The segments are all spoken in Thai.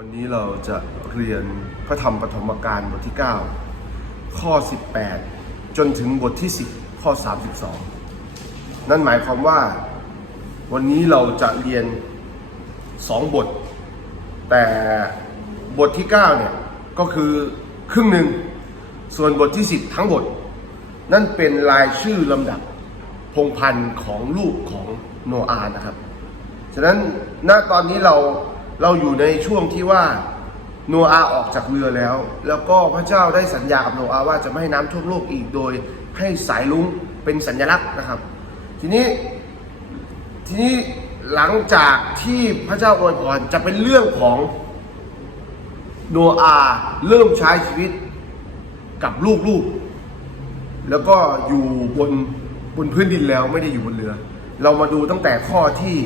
วันนี้เราจะเรียนพระธรรมปฐมกาลบทที่ 9 ข้อ 18 จนถึงบทที่ 10 ข้อ 32 นั่นหมายความว่าวันนี้เราจะเรียน 2 บท แต่บทที่ 9 เนี่ย ก็คือครึ่งหนึ่ง ส่วนบทที่ 10 ทั้งบท นั่นเป็นรายชื่อลำดับพงพันธ์ของลูกของโนอาห์นะครับ ฉะนั้นณตอนนี้เรา เราอยู่ในช่วงที่ว่าโนอาออกจากเรือแล้ว แล้วก็พระเจ้าได้สัญญากับโนอาว่าจะไม่ให้น้ำท่วมโลกอีกโดยให้สายลุงเป็นสัญลักษณ์นะครับ ทีนี้ทีนี้หลังจากที่พระเจ้าอวยพรจะเป็นเรื่องของโนอาเริ่มใช้ชีวิตกับลูกๆ แล้วก็อยู่บนบนพื้นดินแล้วไม่ได้อยู่บนเรือ เรามาดูตั้งแต่ข้อที่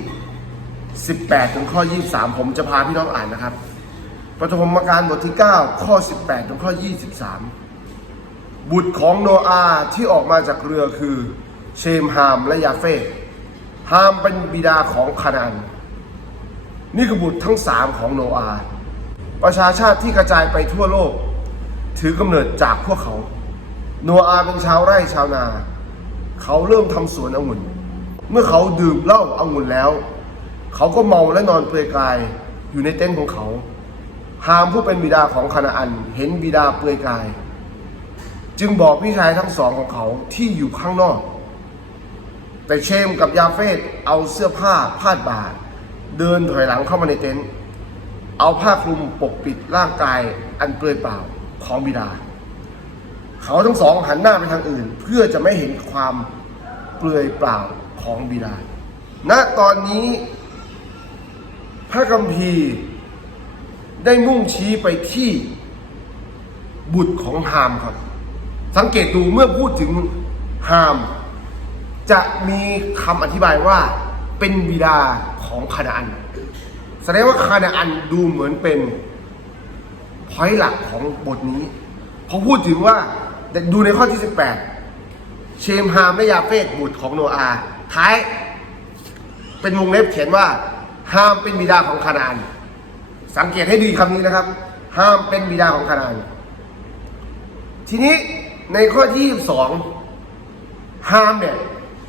18 ถึงข้อ 23 ผมจะพาพี่น้องอ่านนะครับปฐมกาลบทที่ 9 ข้อ 18 ถึงข้อ 23 บุตรของโนอาห์ที่ออกมาจากเรือคือ เชมฮามและยาเฟตฮามเป็นบิดาของคานาอันนี่คือบุตรทั้งสามของโนอาห์ประชาชาติที่กระจายไปทั่วโลก ถือกำเนิดจากพวกเขา โนอาห์เป็นชาวไร่ชาวนา เขาเริ่มทำสวนองุ่น เมื่อเขาดื่มเหล้าองุ่นแล้ว เขาก็เมาและนอนเปลือยกายอยู่ในเต็นท์ของเขา ฮามผู้เป็นบิดาของคานาอัน เห็นบิดาเปลือยกาย จึงบอกพี่ชายทั้งสองของเขาที่อยู่ข้างนอก แต่เชมกับยาเฟตเอาเสื้อผ้าพาดบ่าเดินถอยหลังเข้ามาในเต็นท์เอาผ้าคลุมปกปิดร่างกายอันเปลือยเปล่าของบิดา เขาทั้งสองหันหน้าไปทางอื่น เพื่อจะไม่เห็นความเปลือยเปล่าของบิดาณตอนนี้ พระคัมภีร์ได้มุ่งชี้ไปที่บุตรของฮามครับ สังเกตดูเมื่อพูดถึงฮาม จะมีคำอธิบายว่าเป็นบิดาของคานาอัน แสดงว่าคานาอันดูเหมือนเป็นพอยหลักของบทนี้พอพูดถึงว่าดูในข้อที่ 18 เชมฮามและยาเฟตบุตรของโนอาห์ท้าย เป็นวงเล็บเขียนว่า ฮามเป็นบิดาของคานาอันสังเกตให้ดีคำนี้นะครับฮามเป็นบิดาของคานาอันทีนี้ในข้อที่22ฮามเนี่ย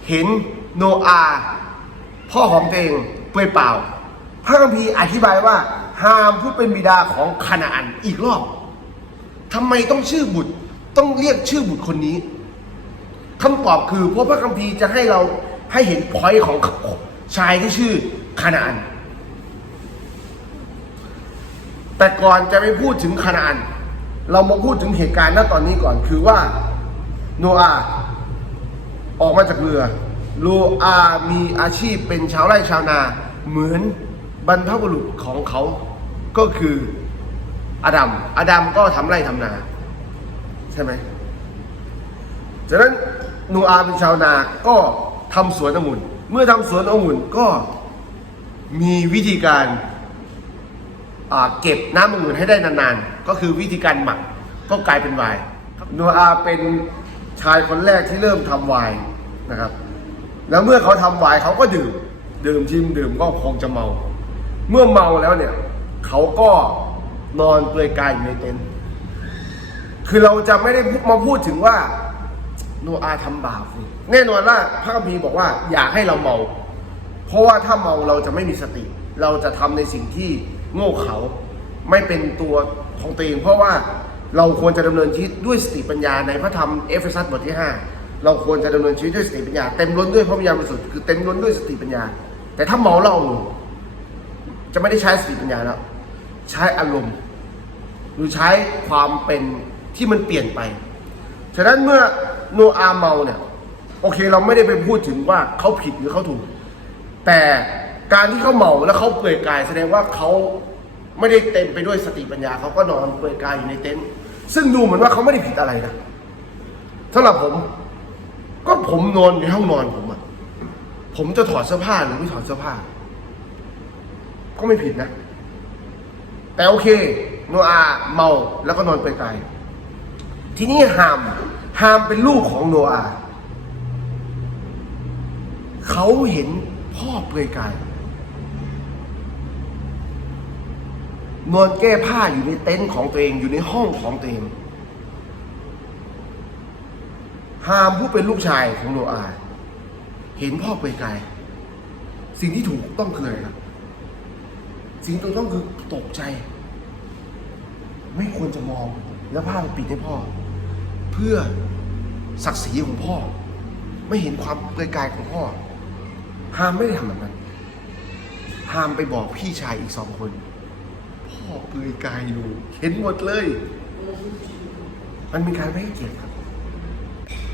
เห็นโนอาห์พ่อของตัวเองเปลือยเปล่า พระคัมภีร์อธิบายว่าฮามผู้เป็นบิดาของคานาอันอีกรอบทำไมต้องชื่อบุตรต้องเรียกชื่อบุตรคนนี้คำตอบคือเพราะพระคัมภีร์จะให้เราให้เห็นพอยต์ของชายที่ชื่อคานาอัน แต่ก่อนจะไปพูดถึงคานาน เรามาพูดถึงเหตุการณ์ณตอนนี้ก่อนคือว่าโนอาออกมาจากเรือโนอามีอาชีพเป็นชาวไร่ชาวนา เหมือนบรรพบุรุษของเขาก็คืออาดัมอาดัมก็ทำไร่ทำนา ใช่ไหมจากนั้นโนอาเป็นชาวนาก็ทำสวนองุ่น เมื่อทำสวนองุ่นก็มีวิธีการ เก็บน้ำองุ่นให้ได้นานๆ ก็คือวิธีการหมักก็กลายเป็นไวน์โนอาเป็นชายคนแรกที่เริ่มทำไวน์นะครับ แล้วเมื่อเขาทำไวน์เขาก็ดื่ม ดื่มชิมดื่มก็คงจะเมา เมื่อเมาแล้วเนี่ยเขาก็นอนเปลือยกายอยู่ในเต็นท์คือเราจะไม่ได้มาพูดถึงว่าโนอาทำบาปสิแน่นอนว่าพระคัมภีร์บอกว่าอย่าให้เราเมา เพราะว่าถ้าเมาเราจะไม่มีสติ เราจะทำในสิ่งที่ โง่เขาไม่เป็นตัวของตัวเอง เพราะว่าเราควรจะดำเนินชีวิตด้วยสติปัญญาในพระธรรมเอเฟซัสบทที่ 5 เราควรจะดำเนินชีวิตด้วยสติปัญญาเต็มล้นด้วยพระวิญญาณบริสุทธิ์คือเต็มล้นด้วยสติปัญญา แต่ถ้าเมาเหล้าจะไม่ได้ใช้สติปัญญาแล้วใช้อารมณ์ หรือใช้ความเป็นที่มันเปลี่ยนไป ฉะนั้นเมื่อโนอาเมาเนี่ยโอเคเราไม่ได้ไปพูดถึงว่าเขาผิดหรือเขาถูก แต่ การที่เขาเมาแล้วเขาเปลือยกาย แสดงว่าเขาไม่ได้เต็มไปด้วยสติปัญญาเขาก็นอนเปลือยกายอยู่ในเต็นท์ซึ่งดูเหมือนว่าเขาไม่ได้ผิดอะไรนะสำหรับผม ก็ผมนอนอยู่ในห้องนอนผมอะผมจะถอดเสื้อผ้าหรือไม่ถอดเสื้อผ้า ก็ไม่ผิดนะ แต่โอเค โนอาเมาแล้วก็นอนเปลือยกาย ทีนี้ฮามฮามเป็นลูกของโนอาเขาเห็นพ่อเปลือยกาย นอนแก้ผ้าอยู่ในเต็นท์ของตัวเองอยู่ในห้องของตัวเองฮามผู้เป็นลูกชายของโนอาห์เห็นพ่อเปลือยกายสิ่งที่ถูกต้องคืออะไรครับ สิ่งที่ถูกต้องคือตกใจ ไม่ควรจะมองแล้วผ้าปปิดให้พ่อ เพื่อศักดิ์ศรีของพ่อ ไม่เห็นความเปลือยกายของพ่อฮามไม่ได้ทำแบบนั้นฮามไปบอกพี่ชายอีกสองคน อเปลือยกายอยู่ เห็นหมดเลย มันเป็นการไม่ให้เกียรติครับ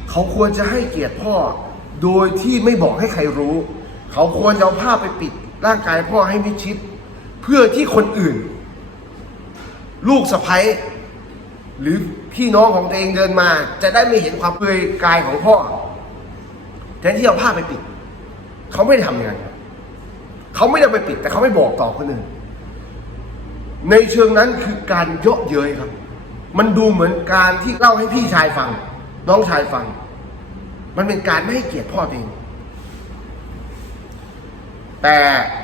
เขาควรจะให้เกียรติพ่อ โดยที่ไม่บอกให้ใครรู้ เขาควรจะเอาผ้าไปปิด ร่างกายพ่อให้มิชิด เพื่อที่คนอื่น ลูกสะพ้ยหรือพี่น้องของตัวเองเดินมา จะได้ไม่เห็นความเปลือยกายของพ่อแทนที่เอาผ้าไปปิด เขาไม่ได้ทำอย่างนั้นครับเขาไม่ได้ไปปิด แต่เขาไม่บอกต่อคนอื่น ในเชิงนั้นคือการเยาะเย้ยครับ มันดูเหมือนการที่เล่าให้พี่ชายฟัง น้องชายฟัง มันเป็นการไม่ให้เกียรติพ่อเอง แต่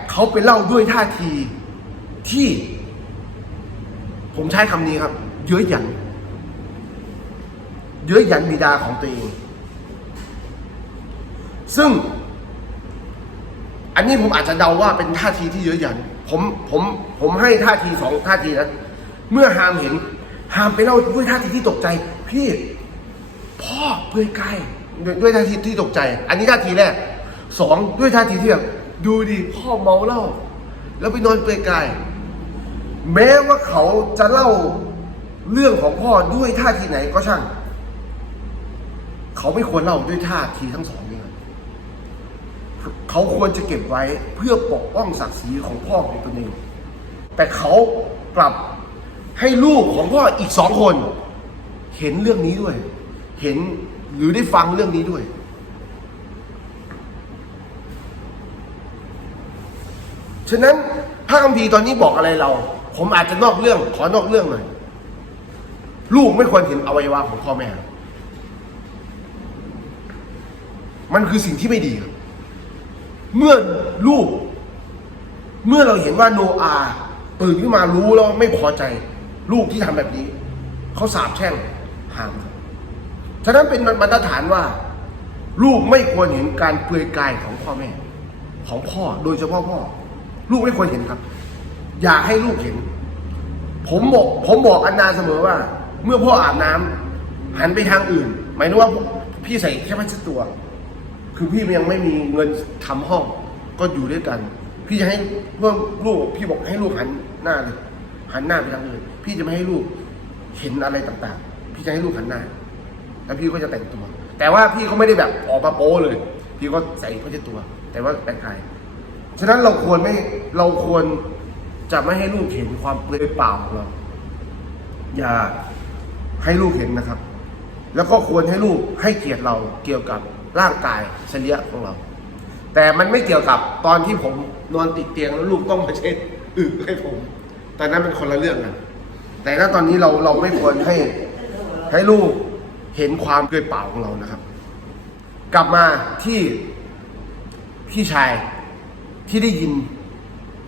เขาไปเล่าด้วยท่าทีที่ ผมใช้คำนี้ครับ เย้ยหยัน เย้ยหยันบิดาของตัวเอง ซึ่ง อันนี้ผมอาจจะเดาว่าเป็นท่าทีที่เยอะหยัน ผมผมผมให้ท่าทีสองท่าทีนะเมื่อฮามเห็นฮามไปเล่าด้วยท่าทีที่ตกใจ พี่พ่อเปลือยกายด้วยด้วยท่าทีที่ตกใจ อันนี้ท่าทีแรกสองด้วยท่าทีที่แบบดูดิพ่อเมาเหล้าแล้วไปนอนเปลือยกาย แม้ว่าเขาจะเล่าเรื่องของพ่อด้วยท่าทีไหนก็ช่าง เขาไม่ควรเล่าด้วยท่าทีทั้งสอง เขาควรจะเก็บไว้เพื่อปกป้องศักดิ์ศรีของพ่อของตนเอง แต่เขากลับให้ลูกของพ่ออีกสองคน เห็นเรื่องนี้ด้วย เห็นหรือได้ฟังเรื่องนี้ด้วย ฉะนั้นพระคัมภีร์ตอนนี้บอกอะไรเรา ผมอาจจะนอกเรื่องขอนอกเรื่องหน่อยลูกไม่ควรเห็นอวัยวะของพ่อแม่ มันคือสิ่งที่ไม่ดีครับ เมื่อลูก เมื่อเราเห็นว่าโนอาห์ตื่นขึ้นมารู้แล้วไม่พอใจ ลูกที่ทำแบบนี้ เขาสาบแช่งหามฉะนั้นเป็นบรรทัดฐานว่า ลูกไม่ควรเห็นการเปลือยกายของพ่อแม่ ของพ่อโดยเฉพาะพ่อ ลูกไม่ควรเห็นครับ อย่าให้ลูกเห็น ผมบอกผมบอกอันนาเสมอว่า เมื่อพ่ออาบน้ำหันไปทางอื่น หมายถึงว่าพี่ใส่แค่ผ้าเช็ดตัว คือพี่ยังไม่มีเงินทำห้องก็อยู่ด้วยกัน พี่จะให้เพื่อลูกพี่บอกให้ลูกหันหน้าเลยหันหน้าไปทางอื่นพี่จะไม่ให้ลูกเห็นอะไรต่างๆ พี่จะให้ลูกหันหน้าแล้วพี่ก็จะแต่งตัว แต่ว่าพี่ก็ไม่ได้แบบออกมาโป้เลย พี่ก็ใส่ผ้าเช็ดตัว แต่ว่าแต่งกายฉะนั้นเราควรไม่เราควรจะไม่ให้ลูกเห็นความเปลือยเปล่าของเราอย่าให้ลูกเห็นนะครับ แล้วก็ควรให้ลูกให้เกียรติเราเกี่ยวกับ ร่างกายเฉลียของเรา แต่มันไม่เกี่ยวกับตอนที่ผมนอนติดเตียงแล้วลูกต้องมาเช็ดอึให้ผม ตอนนั้นเป็นคนละเรื่องกันแต่ถ้าตอนนี้เราเราไม่ควรให้ให้ลูกเห็นความเปลือยเปล่าของเรานะครับ กลับมาที่พี่ชายที่ได้ยิน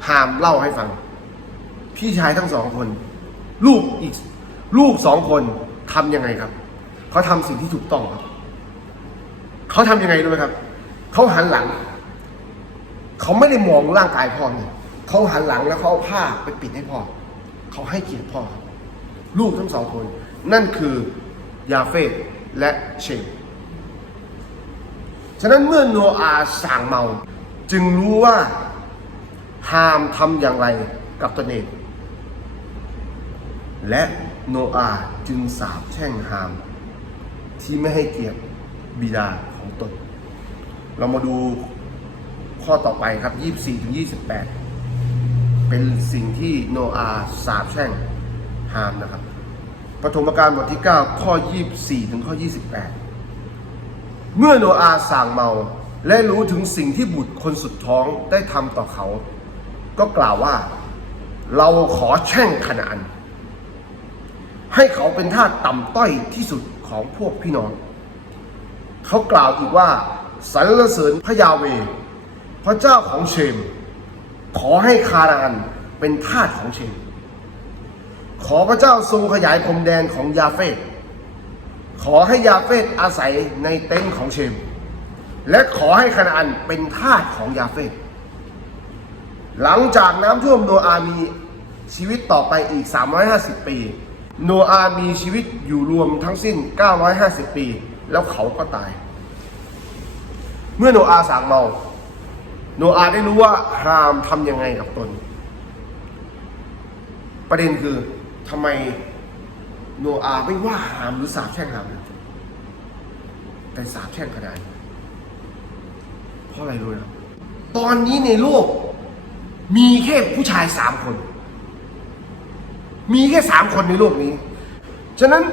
หามเล่าให้ฟัง พี่ชายทั้งสองคน ลูกอีก ลูกสองคนทำยังไงครับ เขาทำสิ่งที่ถูกต้องครับ เขาทำยังไงรู้ไหมครับ เขาหันหลัง เขาไม่ได้มองร่างกายพ่อเนี่ยเขาหันหลังแล้วเขาเอาผ้าไปปิดให้พ่อ เขาให้เกียรติพ่อครับลูกทั้งสองคน นั่นคือยาเฟตและเชมฉะนั้นเมื่อโนอาห์สั่งเมา จึงรู้ว่าฮามทำอย่างไรกับตนเอง และโนอาห์จึงสาปแช่งฮาม ที่ไม่ให้เกียรติบิดา ของตน เรามาดูข้อต่อไปครับ 24ถึง28 เป็นสิ่งที่โนอาห์สาปแช่งฮามนะครับปฐมกาลบทที่ 9 ข้อ 24 ถึงข้อ 28 เมื่อโนอาห์สั่งเมาและรู้ถึงสิ่งที่บุตรคนสุดท้องได้ทำต่อเขา ก็กล่าวว่า เราขอแช่งขนาน ให้เขาเป็นท่าต่ำต้อยที่สุดของพวกพี่น้อง เขากล่าวอีกว่าสรรเสริญพระยาเว พระเจ้าของเชม ขอให้คารานเป็นทาสของเชม ขอพระเจ้าทรงขยายพรมแดนของยาเฟตขอให้ยาเฟตอาศัยในเต็นท์ของเชม และขอให้คณาอันเป็นทาสของยาเฟตหลังจากน้ำท่วมโนอามีชีวิตต่อไปอีก 350 ปี โนอามีชีวิตอยู่รวมทั้งสิ้น 950 ปี แล้วเขาก็ตาย เมื่อโนอาสางเมา โนอาได้รู้ว่าฮามทำยังไงกับตน ประเด็นคือทำไมโนอาไม่ว่าฮามหรือสาบแช่งฮามแต่สาบแช่งขนาดเพราะอะไรรู้ไหมครับตอนนี้ในโลก มีแค่ผู้ชายสามคน มีแค่สามคนในโลกนี้ ฉะนั้น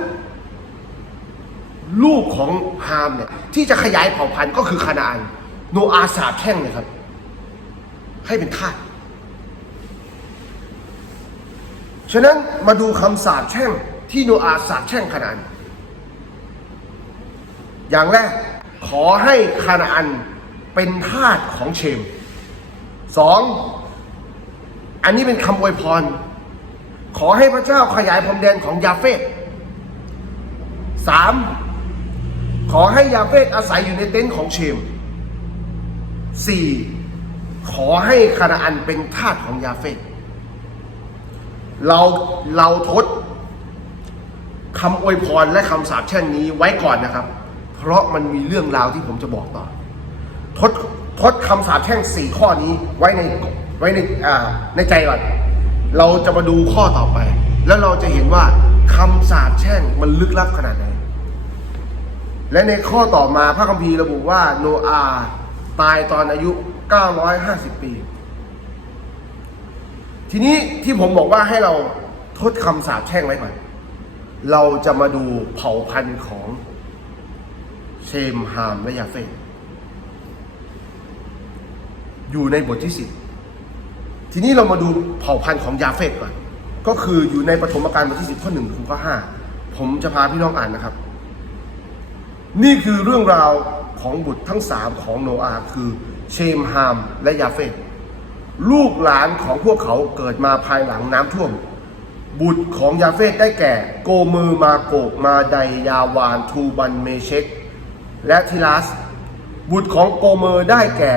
ลูกของฮามเนี่ย ที่จะขยายเผ่าพันธุ์ก็คือคานาอัน โนอาสาแช่งเลยครับ ให้เป็นทาสฉะนั้นมาดูคำสาปแช่งที่โนอาสาปแช่งคานาอัน อย่างแรกขอให้คานาอันเป็นทาสของเชมสองอันนี้เป็นคำอวยพร ขอให้พระเจ้าขยายพรมแดนของยาเฟตสาม ขอให้ยาเฟตอาศัยอยู่ในเต็นท์ของเชมสี่ขอให้คานาอันเป็นทาสของยาเฟตเราเราทดคำอวยพรและคำสาปแช่งนี้ไว้ก่อนนะครับ เพราะมันมีเรื่องราวที่ผมจะบอกต่อ ทดทดคำสาปแช่งสี่ข้อนี้ไว้ในไว้ในอ่าในใจก่อน เราจะมาดูข้อต่อไป แล้วเราจะเห็นว่าคำสาปแช่งมันลึกลับขนาดไหน และในข้อต่อมาพระคัมภีร์ระบุว่าโนอาห์ตายตอนอายุ 950 ปี ทีนี้ที่ผมบอกว่าให้เราทดคำสาปแช่งไว้ก่อน เราจะมาดูเผ่าพันธุ์ของเชมฮามและยาเฟตอยู่ในบทที่สิบทีนี้เรามาดูเผ่าพันธุ์ของยาเฟตก่อน ก็คืออยู่ในปฐมกาลบทที่สิบข้อหนึ่งถึงข้อห้าผมจะพาพี่น้องอ่านนะครับ นี่คือเรื่องราวของบุตรทั้งสามของโนอาห์คือเชมฮามและยาเฟตลูกหลานของพวกเขาเกิดมาภายหลังน้ำท่วม บุตรของยาเฟตได้แก่ โกมือมาโกกมาไดยาวานทูบันเมเชกและทิลัส บุตรของโกเมอร์ได้แก่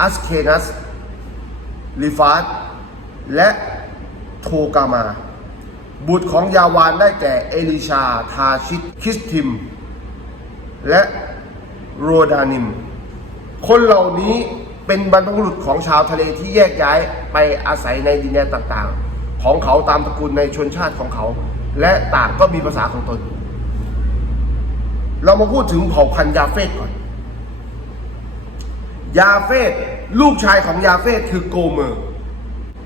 อัสเคนัสลิฟาสและโทกามา บุตรของยาวานได้แก่เอลิชา ทาชิต คิสทิม และโรดานิม คนเหล่านี้เป็นบรรพบุรุษของชาวทะเลที่แยกย้ายไปอาศัยในดินแดนต่างๆ ของเขาตามตระกูลในชนชาติของเขา และต่างก็มีภาษาของตน เรามาพูดถึงเผ่าพันธุ์ยาเฟตก่อน ยาเฟตลูกชายของยาเฟตคือโกเมอร์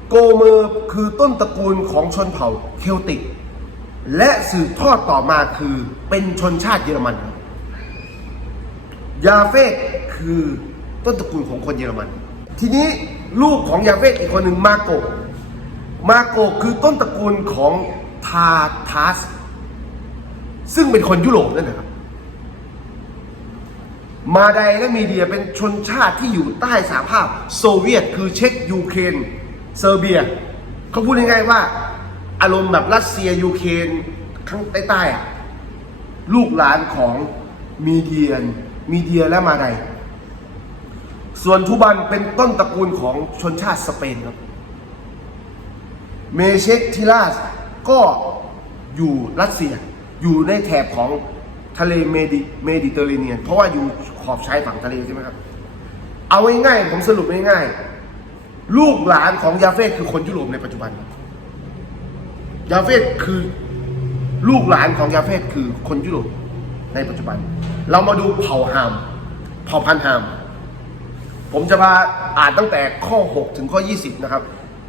โกเมอร์คือต้นตระกูลของชนเผ่าเคลติก และสืบทอดต่อมาคือเป็นชนชาติเยอรมันครับ ยาเฟตคือต้นตระกูลของคนเยอรมัน ทีนี้ลูกของยาเฟตอีกคนหนึ่งมาโก มาโกคือต้นตระกูลของทาทัสซึ่งเป็นคนยุโรปนั่นแหละครับ มาไดและมีเดียเป็นชนชาติที่อยู่ใต้สหภาพโซเวียต คือเช็กยูเครนเซอร์เบีย เขาพูดง่ายๆว่า อารมณ์แบบรัสเซียยูเครนข้างใต้ๆลูกหลานของมีเดียน มีเดียและมาไดส่วนทุบันเป็นต้นตระกูลของชนชาติสเปนครับ เมเชคทิลาสก็อยู่รัสเซีย อยู่ในแถบของทะเลเมดิเมดิเตอร์เรเนียน เพราะว่าอยู่ขอบชายฝั่งทะเลใช่ไหมครับ เอาง่ายๆผมสรุปง่ายๆลูกหลานของยาเฟตคือคนยุโรปในปัจจุบัน ยาเฟตคือลูกหลานของยาเฟตคือคนยุโรป ในปัจจุบัน เรามาดูเผ่าฮามเผ่าพันธุ์ฮาม ผมจะมาอ่านตั้งแต่ข้อ 6 ถึงข้อ 20 นะครับ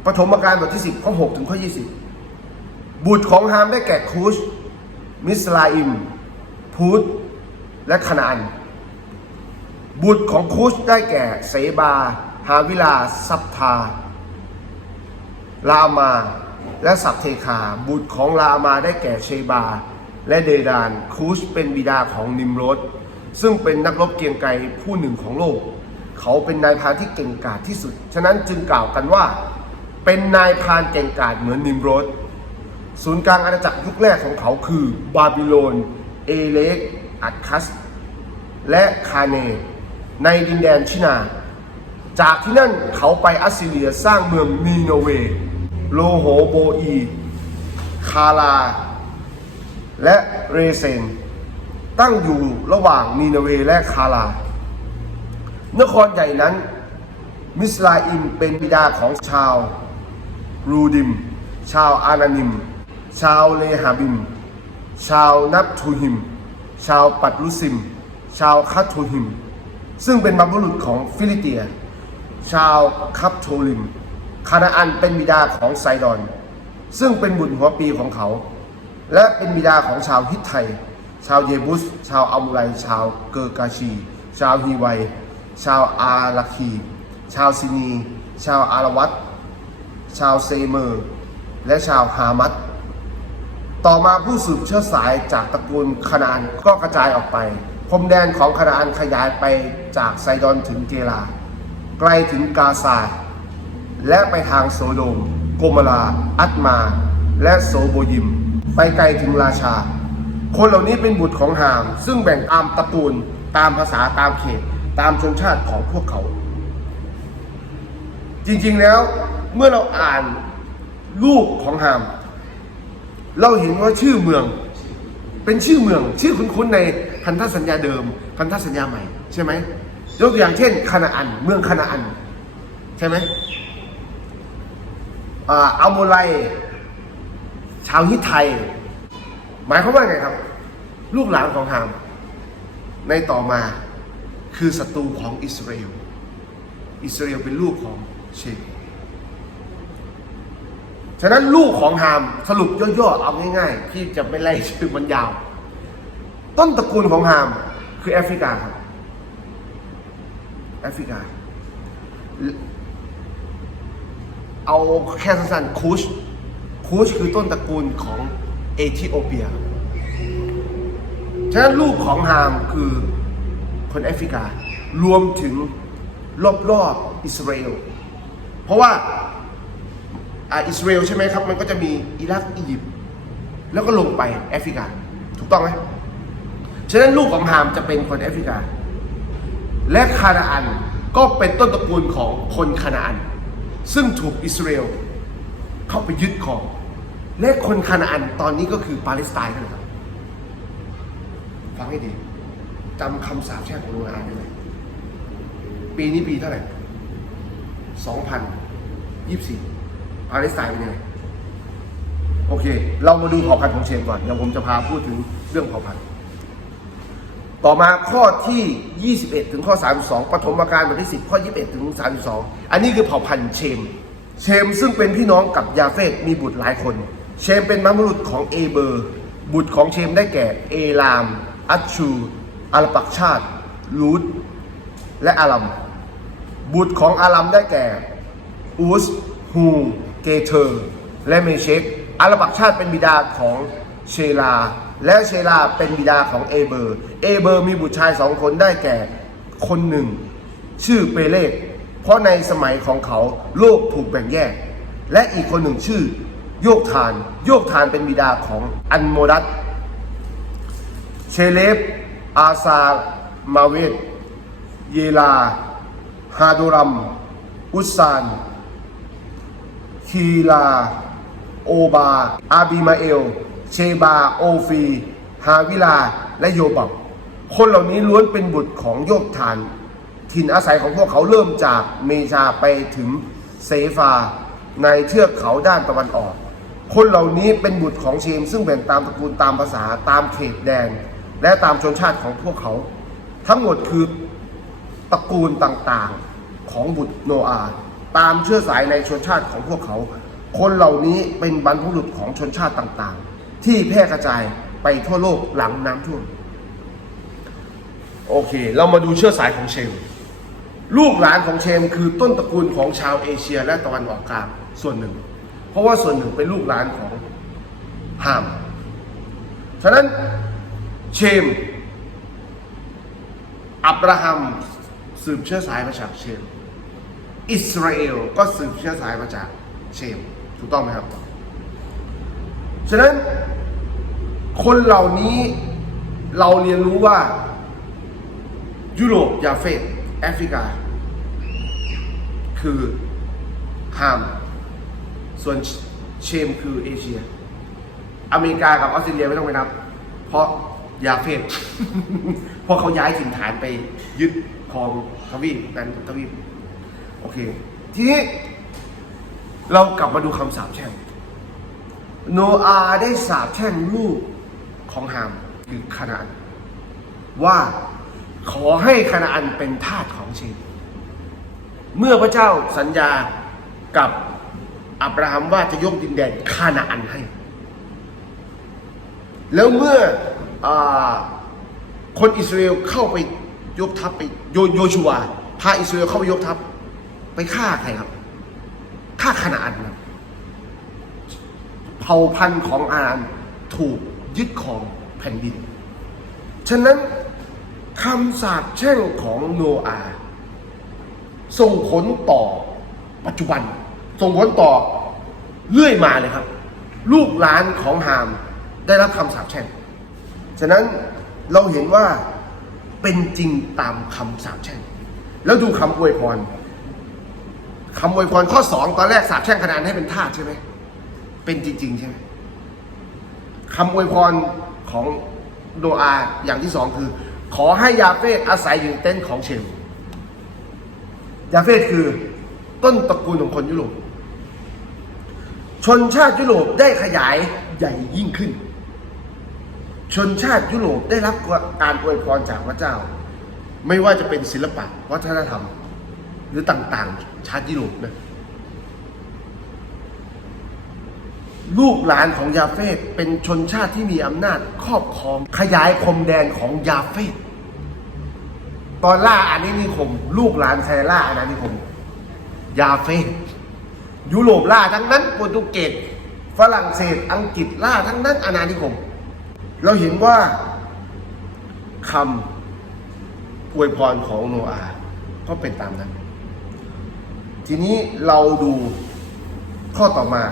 ปฐมกาลบทที่ 10 ข้อ 6 ถึงข้อ 20 บุตรของฮามได้แก่คูช มิสลาอิม พูตและคณาน บุตรของคูชได้แก่เสบา ฮาวิลา ซับทา ลามา และสับเทคา บุตรของลามาได้แก่เชบา และเดดานคูชเป็นบิดาของนิมโรดซึ่งเป็นนักรบเกียงไกรผู้หนึ่งของโลก เขาเป็นนายพรานที่เก่งกาจที่สุด ฉะนั้นจึงกล่าวกันว่า เป็นนายพรานเก่งกาจเหมือนนิมโรดศูนย์กลางอาณาจักรยุคแรกของเขาคือบาบิโลน เอเลกอัดคัส และคาเน ในดินแดนชินา จากที่นั่นเขาไปอัสซีเรียสร้างเมืองนีโนเว โลโหโบอี คาลา และเรเซน ตั้งอยู่ระหว่างนีนาเวและคาลา นครใหญ่นั้น มิสลาอิมเป็นบิดาของชาว รูดิม ชาวอานานิม ชาวเลฮาบิม ชาวนับทูหิม ชาวปัตลุซิม ชาวคัตทูหิม ซึ่งเป็นบรรพบุรุษของฟิลิเตีย ชาวคับโทลิม คานาอันเป็นบิดาของไซดอน ซึ่งเป็นบุตรหัวปีของเขา และเป็นบิดาของชาวฮิตไท ชาวเยบุส ชาวอัมุไรชาวเกอร์กาชี ชาวฮีไว ชาวอาราคี ชาวซินี ชาวอารวัตชาวเซเมอร์ และชาวฮามัดต่อมาผู้สืบเชื้อสายจากตระกูลคานานก็กระจายออกไป พรมแดนของคานานขยายไปจากไซดอนถึงเกลา ไกลถึงกาซา และไปทางโซโดม โกมราอัตมา และโซโบยิม ไปไกลถึงราชา คนเหล่านี้เป็นบุตรของฮาม ซึ่งแบ่งตามตระกูลตามภาษาตามเขต ตามชนชาติของพวกเขา จริงๆแล้วเมื่อเราอ่านลูกของฮาม เราเห็นว่าชื่อเมือง เป็นชื่อเมือง ชื่อคุ้นๆในพันธสัญญาเดิม พันธสัญญาใหม่ใช่ไหมยกตัวอย่างเช่นคานาอัน เมืองคานาอัน ใช่ไหมอ่าอโมไล ชาวฮิตไทย หมายความว่าไงครับ ลูกหลานของฮาม ในต่อมาคือศัตรูของอิสราเอล อิสราเอลเป็นลูกของเชมฉะนั้นลูกของฮามสรุปย่อๆเอาง่ายๆ ที่จะไม่ไล่ชื่อมันยาว ต้นตระกูลของฮามคือแอฟริกาครับแอฟริกา เอาแค่สั้นๆคูช คูชคือต้นตระกูลของเอธิโอเปีย ฉะนั้นลูกของฮามคือคนแอฟริกา รวมถึงรอบๆอิสราเอล เพราะว่าอ่าอิสราเอลใช่ไหมครับ มันก็จะมีอิรักอียิปต์แล้วก็ลงไปแอฟริกา ถูกต้องไหมฉะนั้นลูกของฮามจะเป็นคนแอฟริกา และคานาอันก็เป็นต้นตระกูลของคนคานาอัน ซึ่งถูกอิสราเอลเข้าไปยึดครอง และคนคานาอันตอนนี้ก็คือปาเลสไตน์นั่นแหละครับฟังให้ดีจำคำสาปแช่งของโนอาห์ได้ไหมปีนี้ปีเท่าไหร่สองพันยี่สิบสี่ปาเลสไตน์เป็นยังไงโอเค เรามาดูเผ่าพันธุ์ของเชมก่อนเดี๋ยวผมจะพาพูดถึงเรื่องเผ่าพันธุ์ต่อมาข้อที่ 21 ถึงข้อ 32ปฐมกาลบทที่ 10 ข้อ 21 ถึง 32 อันนี้คือเผ่าพันธุ์เชม เชมซึ่งเป็นพี่น้องกับยาเฟตมีบุตรหลายคน เชมเป็นบรรพบุรุษของเอเบอร์ บุตรของเชมได้แก่ เอลาม อัชชู อาลปักชาติ ลูดและอารัม บุตรของอารัมได้แก่ อูสฮูเกเทอร์ และเมเชกอาลปักชาติเป็นบิดาของเชลา และเชลาเป็นบิดาของเอเบอร์ เอเบอร์มีบุตรชายสองคนได้แก่คนหนึ่ง ชื่อเปเลกเพราะในสมัยของเขาโลกถูกแบ่งแยก และอีกคนหนึ่งชื่อ โยกทาน โยกทานเป็นบิดาของอันโมดัตเชเลฟอาซามาเวตเยลา ฮาโดรัม อุสซาน คีลา โอบา อาบิมาเอล เชบา โอฟี ฮาวิลา และโยบับ คนเหล่านี้ล้วนเป็นบุตรของโยกทาน ถิ่นอาศัยของพวกเขาเริ่มจากเมชาไปถึงเซฟา ในเทือกเขาด้านตะวันออก คนเหล่านี้เป็นบุตรของเชม ซึ่งแบ่งตามตระกูลตามภาษาตามเขตแดน และตามชนชาติของพวกเขา ทั้งหมดคือตระกูลต่างๆของบุตรโนอาห์ตามเชื้อสายในชนชาติของพวกเขา คนเหล่านี้เป็นบรรพบุรุษของชนชาติต่างๆ ที่แพร่กระจายไปทั่วโลกหลังน้ำท่วมโอเค เรามาดูเชื้อสายของเชม ลูกหลานของเชมคือต้นตระกูลของชาวเอเชียและตะวันออกกลางส่วนหนึ่ง เพราะว่าส่วนหนึ่งเป็นลูกหลานของฮาม ฉะนั้นเชม อับราฮัมสืบเชื้อสายมาจากเชม อิสราเอลก็สืบเชื้อสายมาจากเชม ถูกต้องไหมครับ ฉะนั้นคนเหล่านี้เราเรียนรู้ว่า ยุโรปยาเฟตแอฟริกา คือฮาม ส่วนเชมคือเอเชีย อเมริกากับออสเตรเลียไม่ต้องไปนับ เพราะยาเฟตเพราะเขาย้ายถิ่นฐานไปยึดครองทวีปนั้นทวีปโอเค ทีนี้ เรากลับมาดูคำสาปแช่ง โนอาห์ได้สาปแช่งลูกของฮามคือคานาอัน ว่าขอให้คานาอันเป็นทาสของเชมเมื่อพระเจ้าสัญญากับ อับราฮัมว่าจะยกดินแดนคานาอันให้ แล้วเมื่ออคนอิสราเอลเข้าไปยกทัพไปโยโยชูวพาอิสราเอลเข้าไปยกทัพ ไปฆ่าใครครับฆ่าคานาอันครับเผ่าพันธุ์ของอาอันถูกยึดครองแผ่นดิน ฉะนั้นคำสาปแช่งของโนอาส่งผลต่อปัจจุบัน ส่งผลต่อเรื่อยมาเลยครับ ลูกหลานของฮามได้รับคำสาปแช่งฉะนั้นเราเห็นว่าเป็นจริงตามคำสาปแช่งแล้วดูคำอวยพรคำอวยพรข้อสองตอนแรกสาปแช่งขนาดให้เป็นทาสใช่ไหมเป็นจริง ๆ ใช่ไหมคำอวยพรของโดอาอย่างที่สองคือ ขอให้ยาเฟตอาศัยอยู่เต็นท์ของเชมยาเฟตคือต้นตระกูลของคนยุโรป ชนชาติยุโรปได้ขยายใหญ่ยิ่งขึ้น ชนชาติยุโรปได้รับการอวยพรจากพระเจ้า ไม่ว่าจะเป็นศิลปะวัฒนธรรม หรือต่างๆ ชาติยุโรปนะลูกหลานของยาเฟตเป็นชนชาติที่มีอำนาจครอบครองขยายพรมแดนของยาเฟตตอนล่าอาณานิคม ลูกหลานใครล่าอาณานิคม ยาเฟต ยุโรปล่าทั้งนั้นโปรตุเกสฝรั่งเศสอังกฤษล่าทั้งนั้นอาณานิคม เราเห็นว่าคำอวยพรของโนอาห์ก็เป็นตามนั้น ทีนี้เราดูข้อต่อมา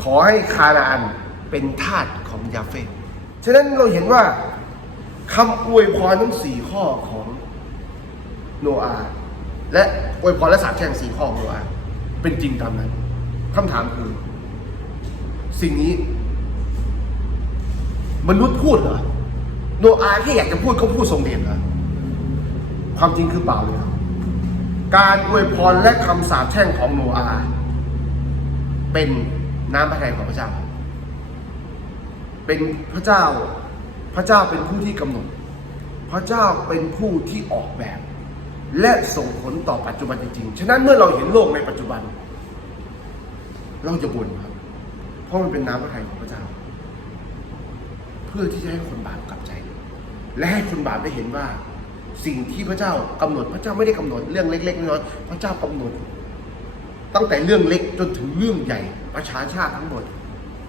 ขอให้คานาอันเป็นทาสของยาเฟตฉะนั้นเราเห็นว่าคำอวยพรทั้งสี่ข้อของโนอาห์และอวยพรและสาปแช่งสี่ข้อของโนอาห์ เป็นจริงตามนั้นคำถามคือ สิ่งนี้ มนุษย์พูดเหรอโนอาแค่อยากจะพูดเขาพูดทรงเดชเหรอความจริงคือเปล่าเลยครับการอวยพรและคำสาปแช่งของโนอาเป็นน้ำพระทัยของพระเจ้า เป็นพระเจ้า พระเจ้าเป็นผู้ที่กำหนด พระเจ้าเป็นผู้ที่ออกแบบ และส่งผลต่อปัจจุบันจริงๆ ฉะนั้นเมื่อเราเห็นโลกในปัจจุบัน เราจะบ่นครับ เพราะมันเป็นน้ำพระทัยของพระเจ้า เพื่อที่จะให้คนบาปกลับใจ และให้คนบาปได้เห็นว่า สิ่งที่พระเจ้ากำหนด พระเจ้าไม่ได้กำหนดเรื่องเล็กๆน้อยๆพระเจ้ากำหนด ตั้งแต่เรื่องเล็กจนถึงเรื่องใหญ่ประชาชาติทั้งหมด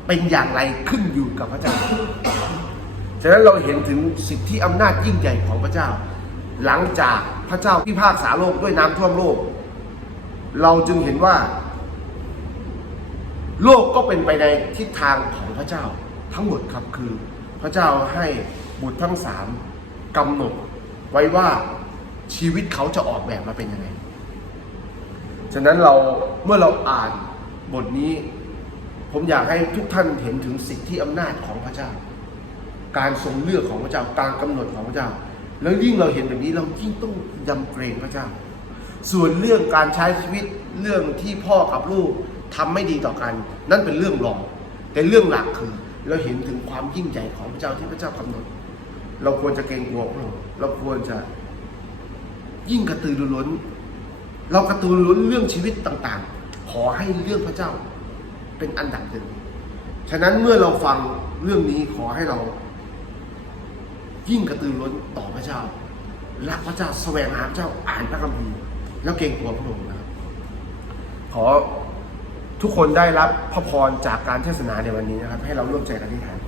เป็นอย่างไรขึ้นอยู่กับพระเจ้า ฉะนั้นเราเห็นถึงสิทธิอำนาจยิ่งใหญ่ของพระเจ้า หลังจาก พระเจ้าพิพากษาโลกด้วยน้ำท่วมโลก เราจึงเห็นว่า โลกก็เป็นไปในทิศทางของพระเจ้าทั้งหมดครับคือ พระเจ้าให้บุตรทั้งสามกำหนดไว้ว่าชีวิตเขาจะออกแบบมาเป็นยังไง ฉะนั้นเราเมื่อเราอ่านบทนี้ ผมอยากให้ทุกท่านเห็นถึงสิทธิอำนาจของพระเจ้า การทรงเลือกของพระเจ้า การกำหนดของพระเจ้า แล้วยิ่งเราเห็นแบบนี้เรายิ่งต้องยำเกรงพระเจ้า ส่วนเรื่องการใช้ชีวิตเรื่องที่พ่อกับลูกทำไม่ดีต่อกัน นั่นเป็นเรื่องรอง แต่เรื่องหลักคือเราเห็นถึงความยิ่งใหญ่ของพระเจ้าที่พระเจ้ากำหนด เราควรจะเกรงกลัวพระองค์เราควรจะยิ่งกระตือรือร้น เรากระตือรือร้นเรื่องชีวิตต่างๆ ขอให้เรื่องพระเจ้าเป็นอันดับหนึ่งฉะนั้นเมื่อเราฟังเรื่องนี้ขอให้เรา ยิ่งกระตือรือร้นต่อพระเจ้า รักพระเจ้าแสวงหาพระเจ้าอ่านพระคัมภีร์แล้วเกรงกลัวพระองค์นะครับ ขอทุกคนได้รับพระพรจากการเทศนาในวันนี้นะครับ ให้เราร่วมใจกันอธิษฐาน